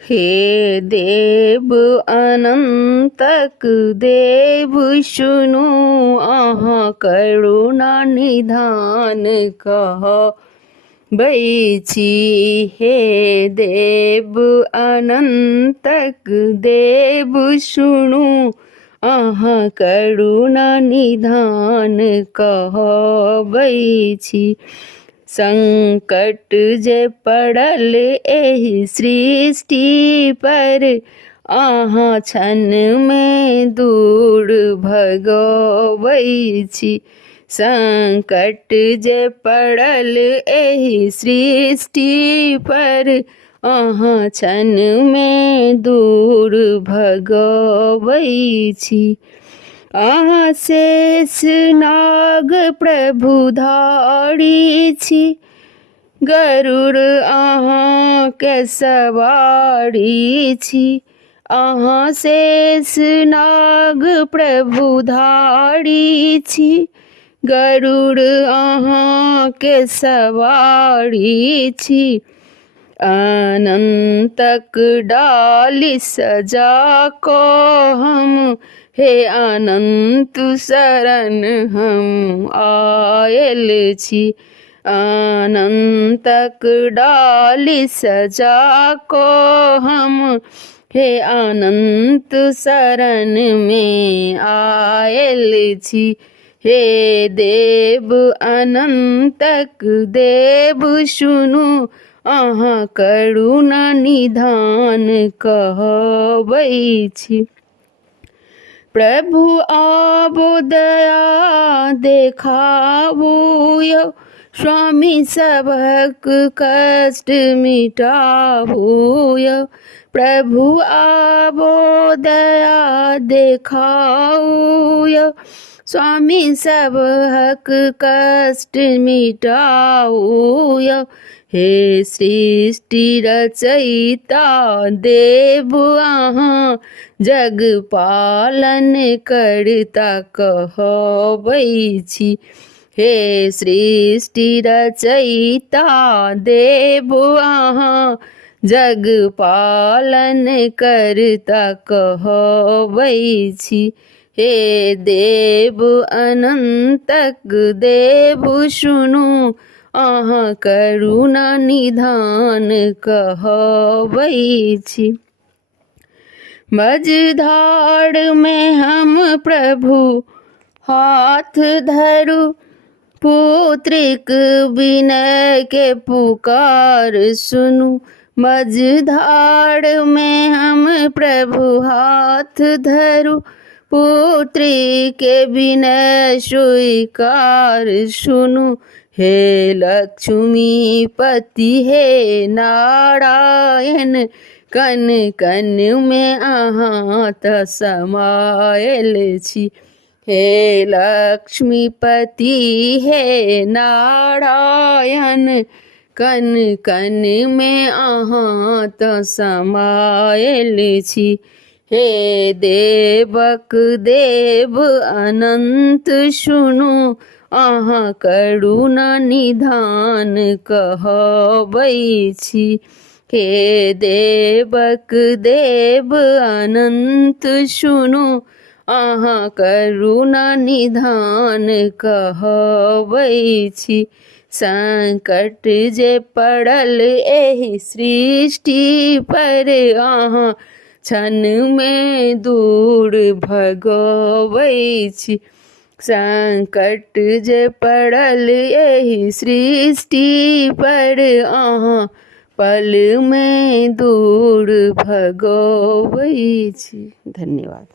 हे देव अनंतक देव सुनु अहाँ करुणा निधान कह बैची। हे देव अनंतक देव सुनु अहाँ करुणा निधान कह बैची। संकट जे पड़ल एहि सृष्टि पर अहाँ क्षण में दूर भगबै छी। संकट जे पड़ल एहि सृष्टि पर अहाँ क्षण में दूर भगबै छी। अहाँ शेष नाग प्रभु धारी छी, गरुड़ अहाँ के सवारी छी। अहाँ शेष नाग प्रभु धारी छी, गरुड़ अहाँ के सवारी छी। अनंतक डाली सजा को हम, हे अनंत शरण हम आयल छी। अनंतक डाली सजा को हम, हे अनंत शरण में आयल छी। हे देव अनंतक देव सुनु अहाँ करुणा निधान कहबै छी। प्रभु आबो दया देखाबू यौ, स्वामी सबक कष्ट मिटाबू यौ। प्रभु आबो दया देखाऊ यौ, स्वामी सबक कष्ट मिटाऊ यौ। हे सृष्टि रचयिता देव अहाँ, जग पालन करता कहबै छी। हे सृष्टि रचयिता देव अहाँ, जग पालन करता कहबै छी। हे देव अनंतक देव सुनु अहाँ करुणा निधान कहबै छी। मझधार में हम प्रभु हाथ धरू, पुत्रिक विनय के पुकार सुनु। मझधार में हम प्रभु हाथ धरू, पुत्री के विनय स्वीकार सुनु। हे लक्ष्मीपति हे नारायण, कन कन में अहाँ त समायल छी। हे लक्ष्मीपति हे नारायण, कन कन में अहाँ त समायल छी। हे देवक देव अनंत सुनु अहाँ करुणा निधान कहबै छी। हे देवक देव अनंत सुनु अहाँ करुणा निधान कहबै छी। संकट जे पड़ल एहि सृष्टि पर अहाँ क्षण में दूर भगबै छी। संकट जे पड़ल एहि सृष्टि पर अहाँ पल में दूर भगबै छी। धन्यवाद।